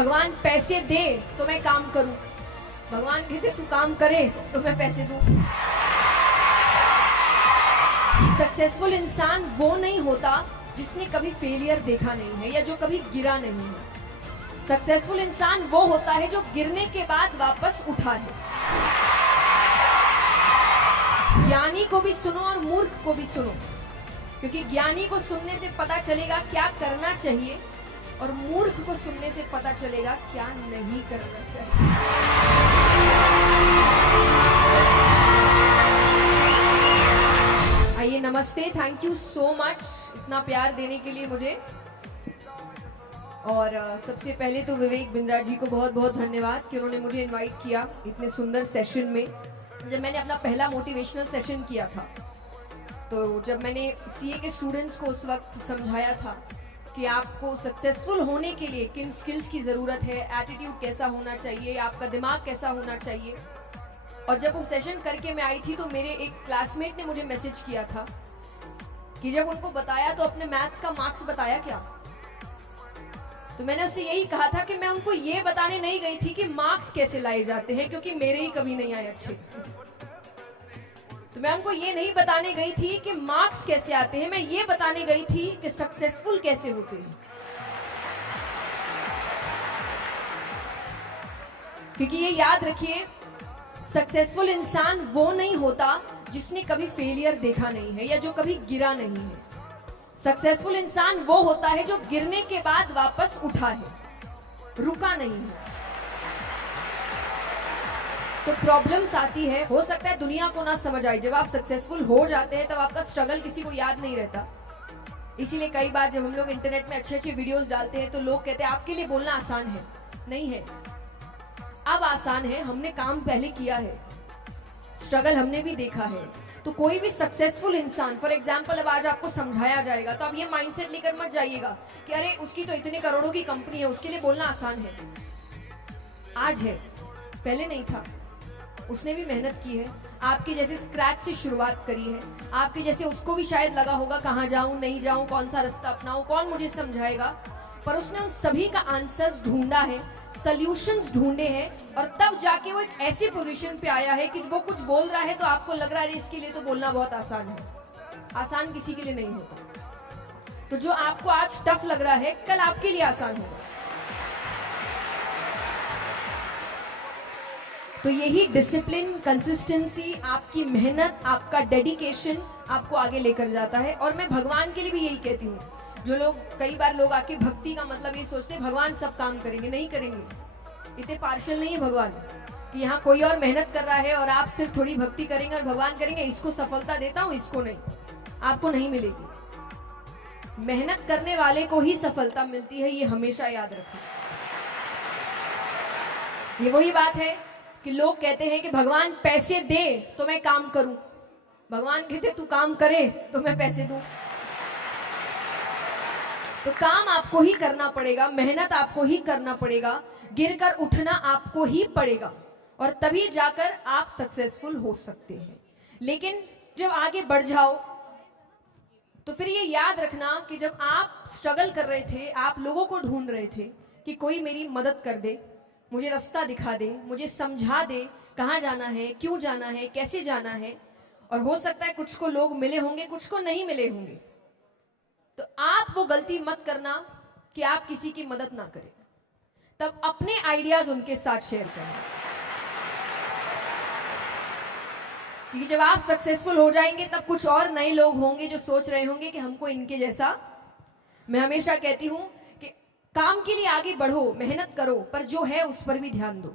भगवान पैसे दे तो मैं काम करूं, भगवान कहते तू काम करे तो मैं पैसे दूं। सक्सेसफुल इंसान वो नहीं होता जिसने कभी फेलियर देखा नहीं है या जो कभी गिरा नहीं है। सक्सेसफुल इंसान वो होता है जो गिरने के बाद वापस उठा है। ज्ञानी को भी सुनो और मूर्ख को भी सुनो, क्योंकि ज्ञानी को सुनने से पता चलेगा क्या करना चाहिए और मूर्ख को सुनने से पता चलेगा क्या नहीं करना चाहिए। आइए, नमस्ते, थैंक यू सो मच इतना प्यार देने के लिए मुझे। और सबसे पहले तो विवेक बिंद्रा जी को बहुत बहुत धन्यवाद कि उन्होंने मुझे इनवाइट किया इतने सुंदर सेशन में। जब मैंने अपना पहला मोटिवेशनल सेशन किया था, तो जब मैंने सीए के स्टूडेंट्स को उस वक्त समझाया था कि आपको सक्सेसफुल होने के लिए किन स्किल्स की ज़रूरत है, एटीट्यूड कैसा होना चाहिए, आपका दिमाग कैसा होना चाहिए, और जब वो सेशन करके मैं आई थी तो मेरे एक क्लासमेट ने मुझे मैसेज किया था कि जब उनको बताया तो अपने मैथ्स का मार्क्स बताया क्या। तो मैंने उससे यही कहा था कि मैं उनको ये बताने नहीं गई थी कि मार्क्स कैसे लाए जाते हैं, क्योंकि मेरे ही कभी नहीं आए अच्छे। तो मैं उनको ये नहीं बताने गई थी कि मार्क्स कैसे आते हैं, मैं ये बताने गई थी कि सक्सेसफुल कैसे होते हैं। क्योंकि ये याद रखिए, सक्सेसफुल इंसान वो नहीं होता जिसने कभी फेलियर देखा नहीं है या जो कभी गिरा नहीं है। सक्सेसफुल इंसान वो होता है जो गिरने के बाद वापस उठा है, रुका नहीं है। तो प्रॉब्लम्स आती है, हो सकता है दुनिया को ना समझ आए। जब आप सक्सेसफुल हो जाते हैं तब आपका स्ट्रगल किसी को याद नहीं रहता। इसीलिए कई बार जब हम लोग इंटरनेट में अच्छे अच्छे वीडियोस डालते हैं तो लोग कहते हैं आपके लिए बोलना आसान है। नहीं है, अब आसान है, हमने काम पहले किया है, स्ट्रगल हमने भी देखा है। तो कोई भी सक्सेसफुल इंसान, फॉर एग्जाम्पल अब आज आपको समझाया जाएगा तो आप ये माइंडसेट लेकर मत जाइएगा कि अरे उसकी तो इतने करोड़ों की कंपनी है, उसके लिए बोलना आसान है। आज है, पहले नहीं था। उसने भी मेहनत की है, आपकी जैसे स्क्रैच से शुरुआत करी है। आपके जैसे उसको भी शायद लगा होगा कहाँ जाऊं, नहीं जाऊं, कौन सा रास्ता अपनाऊं, कौन मुझे समझाएगा। पर उसने उन सभी का आंसर्स ढूंढा है, सॉल्यूशंस ढूंढे हैं, और तब जाके वो एक ऐसी पोजीशन पे आया है कि वो कुछ बोल रहा है तो आपको लग रहा है इसके लिए तो बोलना बहुत आसान है। आसान किसी के लिए नहीं होता। तो जो आपको आज टफ लग रहा है कल आपके लिए आसान होगा। तो यही डिसिप्लिन, कंसिस्टेंसी, आपकी मेहनत, आपका डेडिकेशन आपको आगे लेकर जाता है। और मैं भगवान के लिए भी यही कहती हूँ। जो लोग, कई बार लोग आके भक्ति का मतलब ये सोचते हैं भगवान सब काम करेंगे, नहीं करेंगे। इतने पार्शियल नहीं है भगवान कि यहाँ कोई और मेहनत कर रहा है और आप सिर्फ थोड़ी भक्ति करेंगे और भगवान करेंगे इसको सफलता देता हूँ, इसको नहीं। आपको नहीं मिलेगी। मेहनत करने वाले को ही सफलता मिलती है, ये हमेशा याद रखें। ये वही बात है कि लोग कहते हैं कि भगवान पैसे दे तो मैं काम करूं, भगवान कहते तू काम करे तो मैं पैसे दूं। तो काम आपको ही करना पड़ेगा, मेहनत आपको ही करना पड़ेगा, गिरकर उठना आपको ही पड़ेगा, और तभी जाकर आप सक्सेसफुल हो सकते हैं। लेकिन जब आगे बढ़ जाओ तो फिर ये याद रखना कि जब आप स्ट्रगल कर रहे थे, आप लोगों को ढूंढ रहे थे कि कोई मेरी मदद कर दे, मुझे रास्ता दिखा दे, मुझे समझा दे कहाँ जाना है, क्यों जाना है, कैसे जाना है। और हो सकता है कुछ को लोग मिले होंगे, कुछ को नहीं मिले होंगे। तो आप वो गलती मत करना कि आप किसी की मदद ना करें। तब अपने आइडियाज उनके साथ शेयर करें, क्योंकि जब आप सक्सेसफुल हो जाएंगे तब कुछ और नए लोग होंगे जो सोच रहे होंगे कि हमको इनके जैसा। मैं हमेशा कहती हूं कि काम के लिए आगे बढ़ो, मेहनत करो, पर जो है उस पर भी ध्यान दो,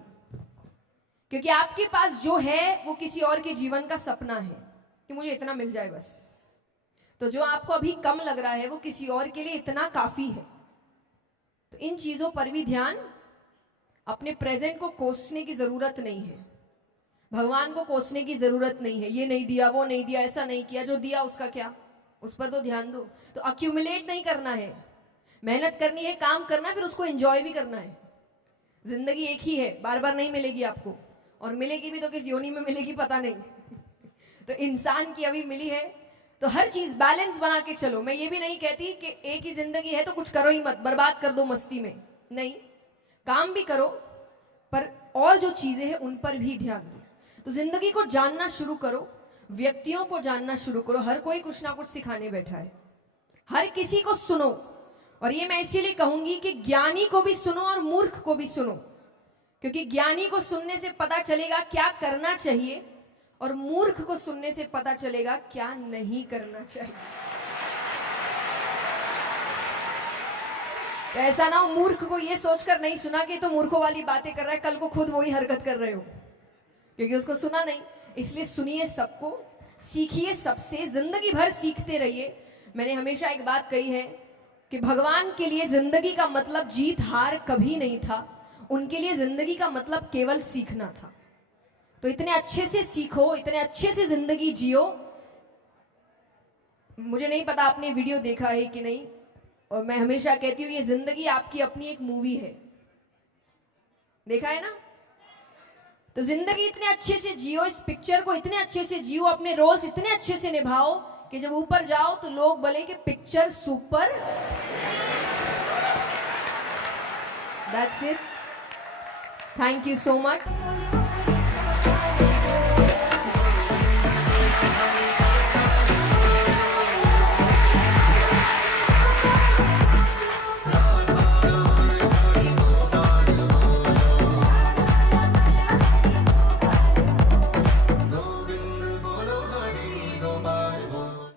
क्योंकि आपके पास जो है वो किसी और के जीवन का सपना है कि मुझे इतना मिल जाए बस। तो जो आपको अभी कम लग रहा है वो किसी और के लिए इतना काफी है। तो इन चीजों पर भी ध्यान, अपने प्रेजेंट को कोसने की जरूरत नहीं है, भगवान को कोसने की जरूरत नहीं है। ये नहीं दिया, वो नहीं दिया, ऐसा नहीं किया, जो दिया उसका क्या, उस पर तो ध्यान दो। तो अक्यूमुलेट नहीं करना है, मेहनत करनी है, काम करना है, फिर उसको एंजॉय भी करना है। जिंदगी एक ही है, बार बार नहीं मिलेगी आपको, और मिलेगी भी तो किस योनि में मिलेगी पता नहीं। तो इंसान की अभी मिली है, तो हर चीज बैलेंस बना के चलो। मैं ये भी नहीं कहती कि एक ही जिंदगी है तो कुछ करो ही मत, बर्बाद कर दो मस्ती में, नहीं। काम भी करो, पर और जो चीजें हैं उन पर भी ध्यान दो। तो जिंदगी को जानना शुरू करो, व्यक्तियों को जानना शुरू करो। हर कोई कुछ ना कुछ सिखाने बैठा है, हर किसी को सुनो। और ये मैं इसीलिए कहूंगी कि ज्ञानी को भी सुनो और मूर्ख को भी सुनो, क्योंकि ज्ञानी को सुनने से पता चलेगा क्या करना चाहिए, और मूर्ख को सुनने से पता चलेगा क्या नहीं करना चाहिए। तो ऐसा ना हो मूर्ख को ये सोचकर नहीं सुना कि तो मूर्खों वाली बातें कर रहा है, कल को खुद वही हरकत कर रहे हो, क्योंकि उसको सुना नहीं। इसलिए सुनिए सबको, सीखिए सबसे, जिंदगी भर सीखते रहिए। मैंने हमेशा एक बात कही है कि भगवान के लिए जिंदगी का मतलब जीत हार कभी नहीं था, उनके लिए जिंदगी का मतलब केवल सीखना था। तो इतने अच्छे से सीखो, इतने अच्छे से जिंदगी जियो। मुझे नहीं पता आपने वीडियो देखा है कि नहीं, और मैं हमेशा कहती हूँ ये जिंदगी आपकी अपनी एक मूवी है, देखा है ना? तो जिंदगी इतने अच्छे से जियो, इस पिक्चर को इतने अच्छे से जियो, अपने रोल्स इतने अच्छे से निभाओ कि जब ऊपर जाओ तो लोग बोले कि picture super. That's it, thank you so much.